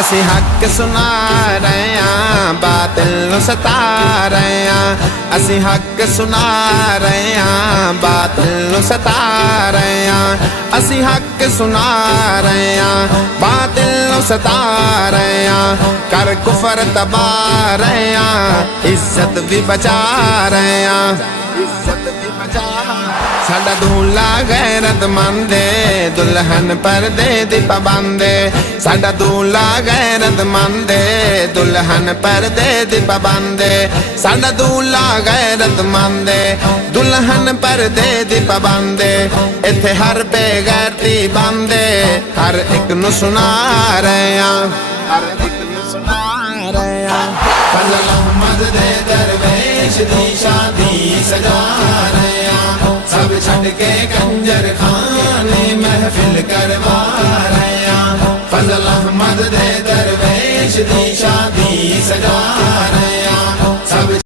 ਅਸੀਂ ਹੱਕ ਸੁਣਾ ਰਹੇ ਆਂ, ਬਾਤਿਲ ਨੂੰ ਸਤਾ ਰਹੇ ਆਂ। ਅਸੀਂ ਹੱਕ ਸੁਣਾ ਰਹੇ ਆਂ, ਬਾਤਿਲ ਨੂੰ ਸਤਾ ਰਹੇ ਆਂ। ਅਸੀਂ ਹੱਕ ਸੁਣਾ ਰਹੇ ਆਂ, ਬਾਤਿਲ ਨੂੰ ਸਤਾ ਰਹੇ ਆਂ। ਕਰ ਕੁਫਰ ਤਬਾ ਰਹੇ ਆਂ, ਇੱਜ਼ਤ ਵੀ ਬਚਾ ਰਹੇ ਆਂ। ਇੱਜ਼ਤ ਵੀ ਬਚਾ ਸਾਡਾ दूल्हा गैरतमंद दुल्हन पर्दे दी पाबंद। साडा दूल्हा गैरतमंद दुल्हन पर्दे दी पाबंद। साडा दूल्हा गैरतमंद दुल्हन पर्दे दी पाबंद। इत्थे हर बेगैरती बंद, हर एक नूं सुना रहे हां, हर एक नूं सुना रहे हां। फजल अहमद दे दरवेश दी शादी सजा रहे हां। सब छड़ के कंजर खाने महफिल करवा रहे हां। फजल अहमद दे दरवेश दी शादी सजा